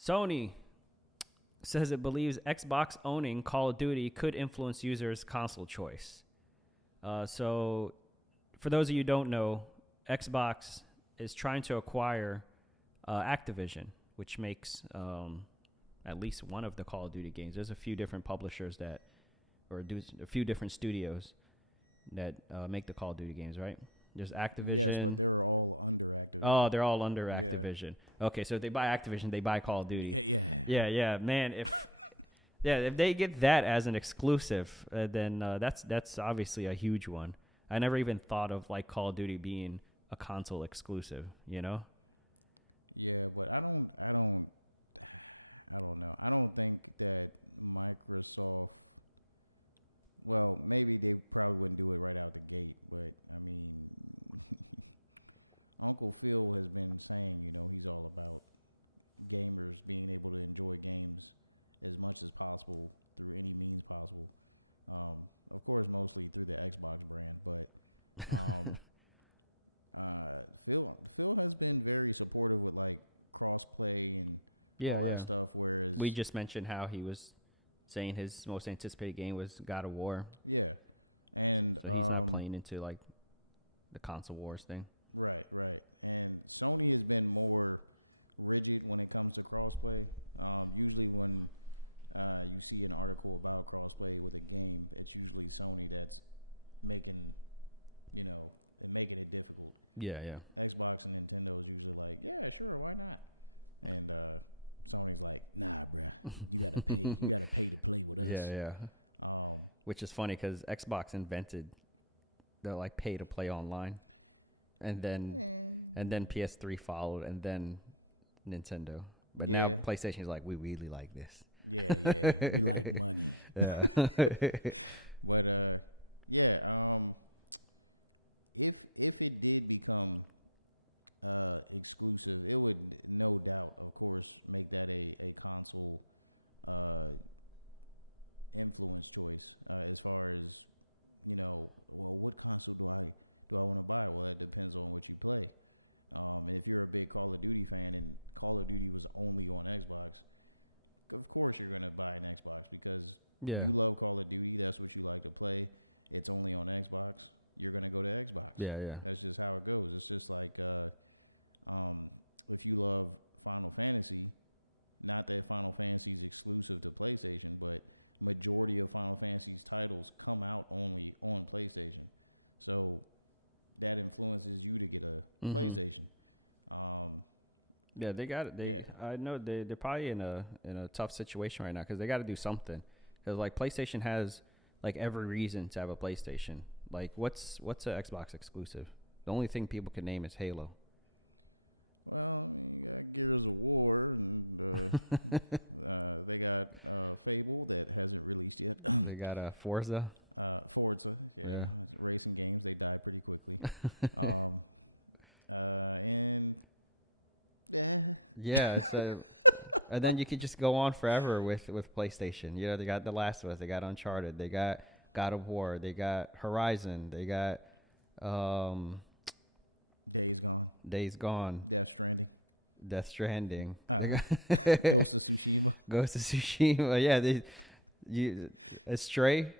Sony says it believes Xbox owning Call of Duty could influence users' console choice. So, for those of you who don't know, Xbox is trying to acquire Activision, which makes at least one of the Call of Duty games. There's a few different publishers that, or a few different studios that make the Call of Duty games, right? There's Activision. Oh, they're all under Activision. Okay, so if they buy Activision, they buy Call of Duty. Yeah, yeah, man. If they get that as an exclusive, then that's obviously a huge one. I never even thought of like Call of Duty being a console exclusive. You know? Yeah, yeah. We just mentioned how he was saying his most anticipated game was God of War, so he's not playing into like the console wars thing. Yeah, yeah. Yeah, yeah. Which is funny because Xbox invented the like pay to play online, and then PS3 followed, and then Nintendo. But now PlayStation is like, we really like this. Yeah. Yeah. Yeah, yeah. Mhm. Yeah, they got it. I know they're probably in a tough situation right now because they got to do something. Because like PlayStation has like every reason to have a PlayStation. Like what's a Xbox exclusive? The only thing people can name is Halo. They got a Forza. Yeah. Yeah, it's a and then you could just go on forever with PlayStation. You know, they got The Last of Us, they got Uncharted, they got God of War, they got Horizon, they got um Days Gone, Death Stranding, they got Ghost of Tsushima. Yeah, you Stray.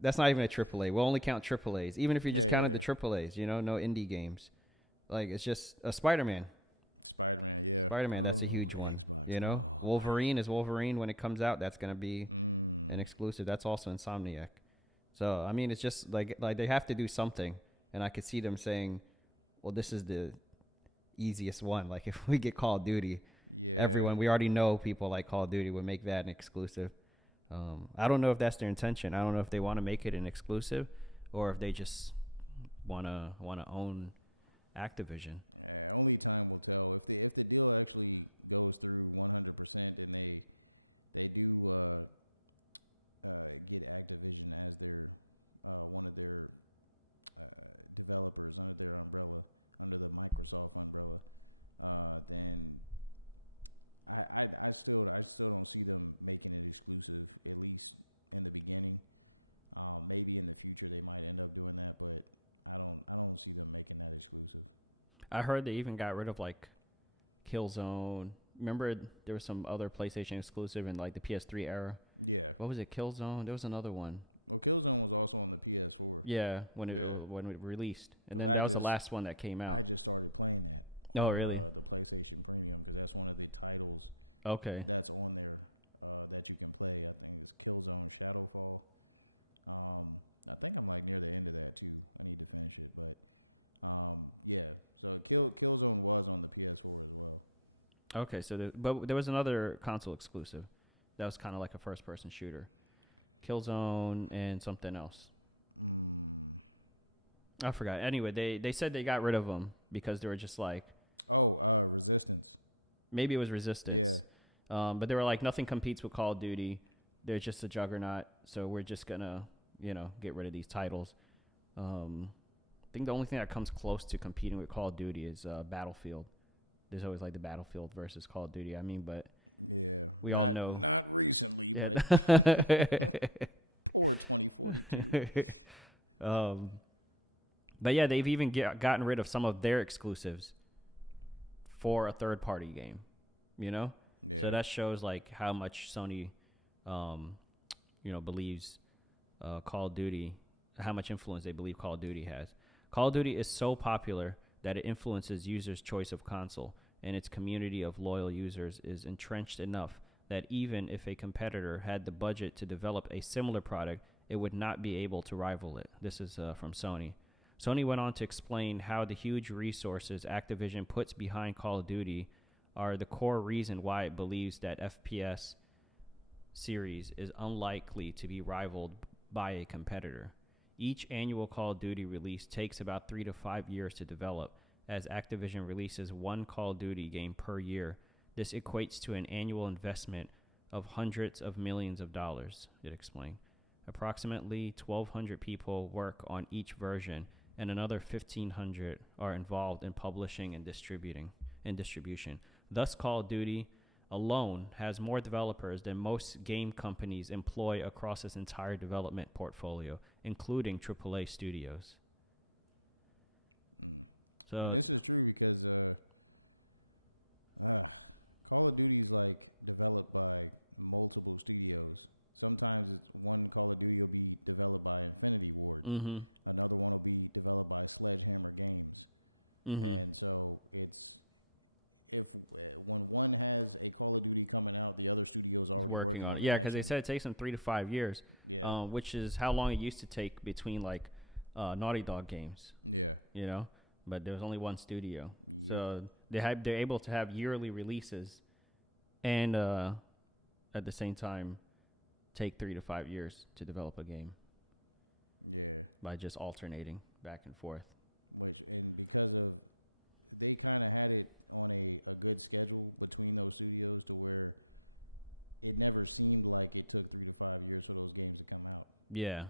That's not even a triple A. We'll only count triple A's. Even if you just counted the triple A's, you know, no indie games. Like it's just a Spider Man. Spider Man, that's a huge one. You know, Wolverine is Wolverine when it comes out. That's gonna be an exclusive. That's also Insomniac. So I mean, it's just like they have to do something, and I could see them saying, "Well, this is the easiest one." Like if we get Call of Duty, everyone we already know people like Call of Duty would make that an exclusive. I don't know if that's their intention. I don't know if they want to make it an exclusive, or if they just wanna own Activision. I heard they even got rid of like Killzone Remember there was some other PlayStation exclusive in like the PS3 era. What was it? Killzone. There was another one. Yeah, when it released, and then that was the last one that came out. Oh, really? Okay. Okay, so but there was another console exclusive that was kind of like a first-person shooter, Killzone and something else. I forgot. Anyway, they said they got rid of them because they were just like maybe it was Resistance, but they were like nothing competes with Call of Duty. They're just a juggernaut, so we're just gonna get rid of these titles. I think the only thing that comes close to competing with Call of Duty is Battlefield. There's always like the Battlefield versus Call of Duty. I mean, but we all know. Yeah. um, but yeah, they've even gotten rid of some of their exclusives for a third party game, you know? So that shows like how much Sony, um, believes Call of Duty, how much influence they believe Call of Duty has. Call of Duty is so popular that it influences users' choice of console, and its community of loyal users is entrenched enough that even if a competitor had the budget to develop a similar product, it would not be able to rival it. This is from Sony. Sony went on to explain how the huge resources Activision puts behind Call of Duty are the core reason why it believes that FPS series is unlikely to be rivaled by a competitor. Each annual Call of Duty release takes about 3 to 5 years to develop, as Activision releases one Call of Duty game per year. This equates to an annual investment of hundreds of millions of dollars, it explained. Approximately 1,200 people work on each version, and another 1,500 are involved in publishing and distribution. Thus, Call of Duty alone has more developers than most game companies employ across its entire development portfolio, including AAA studios. So, mm-hmm, mm-hmm. He's working on it. Yeah, because they said it takes them 3 to 5 years, which is how long it used to take between like Naughty Dog games, you know. But there was only one studio, so they're able to have yearly releases and at the same time take 3 to 5 years to develop a game by just alternating back and forth. Yeah.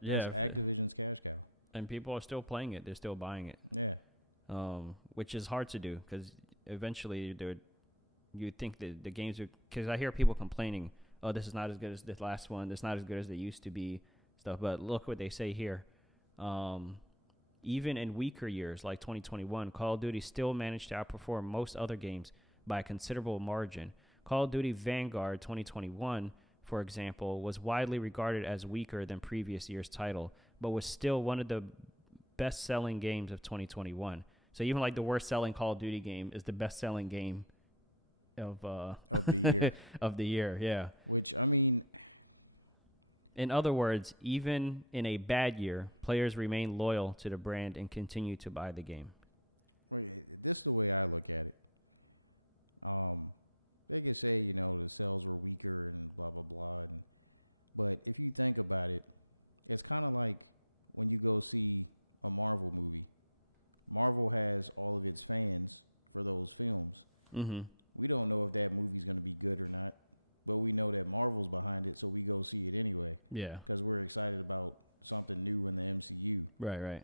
Yeah, and people are still playing it. They're still buying it, which is hard to do because eventually you would think that the games are because I hear people complaining, oh, this is not as good as the last one. This is not as good as they used to be, stuff. But look what they say here. Um, Even in weaker years like 2021, Call of Duty still managed to outperform most other games by a considerable margin. Call of Duty Vanguard 2021, for example, was widely regarded as weaker than previous year's title, but was still one of the best selling games of 2021. So even like the worst selling Call of Duty game is the best selling game of of the year. Yeah. In other words, even in a bad year, players remain loyal to the brand and continue to buy the game. Mm-hmm. Yeah. Right. Right.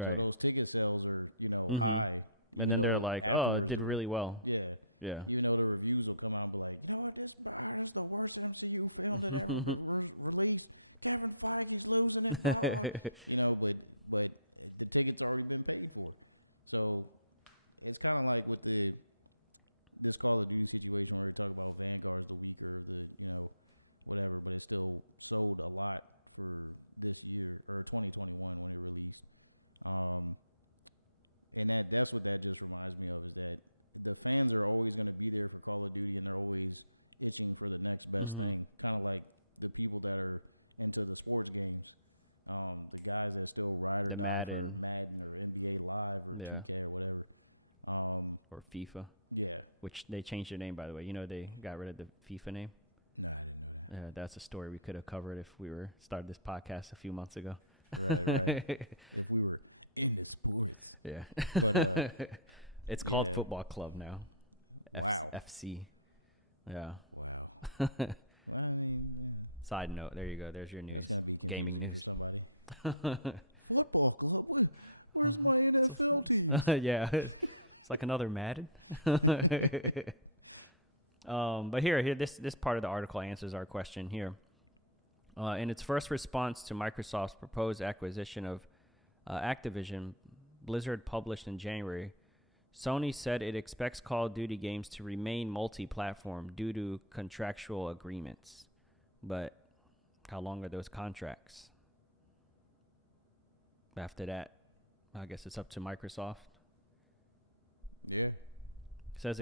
Right. Mm-hmm. And then they're like, oh, it did really well. Yeah. Mm-hmm. The Madden, yeah, or FIFA, which they changed their name by the way. You know they got rid of the FIFA name. That's a story we could have covered if we were started this podcast a few months ago. Yeah, it's called Football Club now. FC. Yeah. Side note. There you go. There's your news. Gaming news. Yeah, it's like another Madden. But here, this part of the article answers our question here. In its first response to Microsoft's proposed acquisition of Activision, Blizzard published in January, Sony said it expects Call of Duty games to remain multi-platform due to contractual agreements. But how long are those contracts? After that, I guess it's up to Microsoft. It says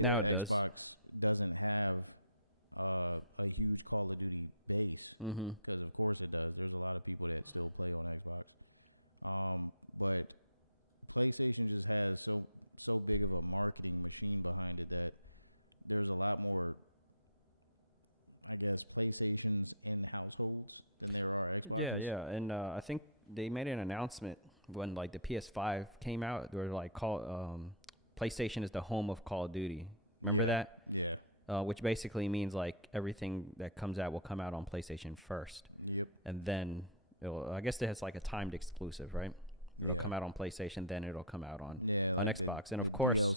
now it does. Mm-hmm. Yeah, yeah, and I think they made an announcement when like the PS5 came out. They were like, call PlayStation is the home of Call of Duty. Remember that? Which basically means like everything that comes out will come out on PlayStation first, and then I guess it's like a timed exclusive, right? It'll come out on PlayStation, then it'll come out on Xbox, and of course,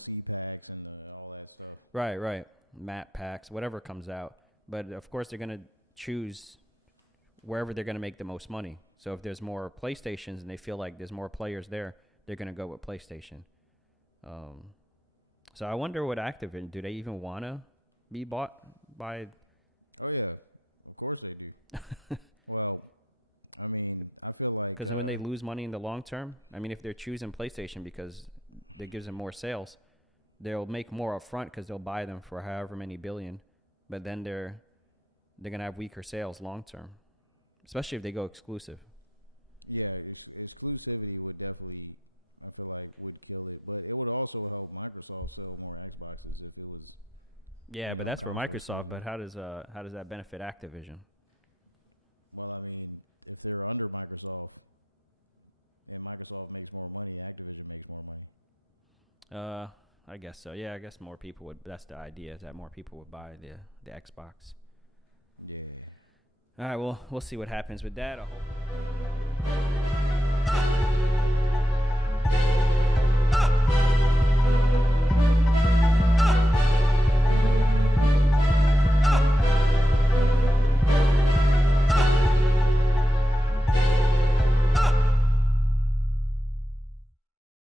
right, right, map packs, whatever comes out. But of course, they're gonna choose wherever they're gonna make the most money. So if there's more PlayStations and they feel like there's more players there, they're gonna go with PlayStation. Um, so I wonder what Activision do they even wanna be bought by? Because when they lose money in the long term, I mean, if they're choosing PlayStation because that gives them more sales, they'll make more upfront because they'll buy them for however many billion, but then they're gonna have weaker sales long term, especially if they go exclusive. Yeah, but that's for Microsoft. But how does that benefit Activision? Uh, I guess so. Yeah, I guess more people would. That's the idea is that more people would buy the Xbox. All right, well, we'll see what happens with that. I hope.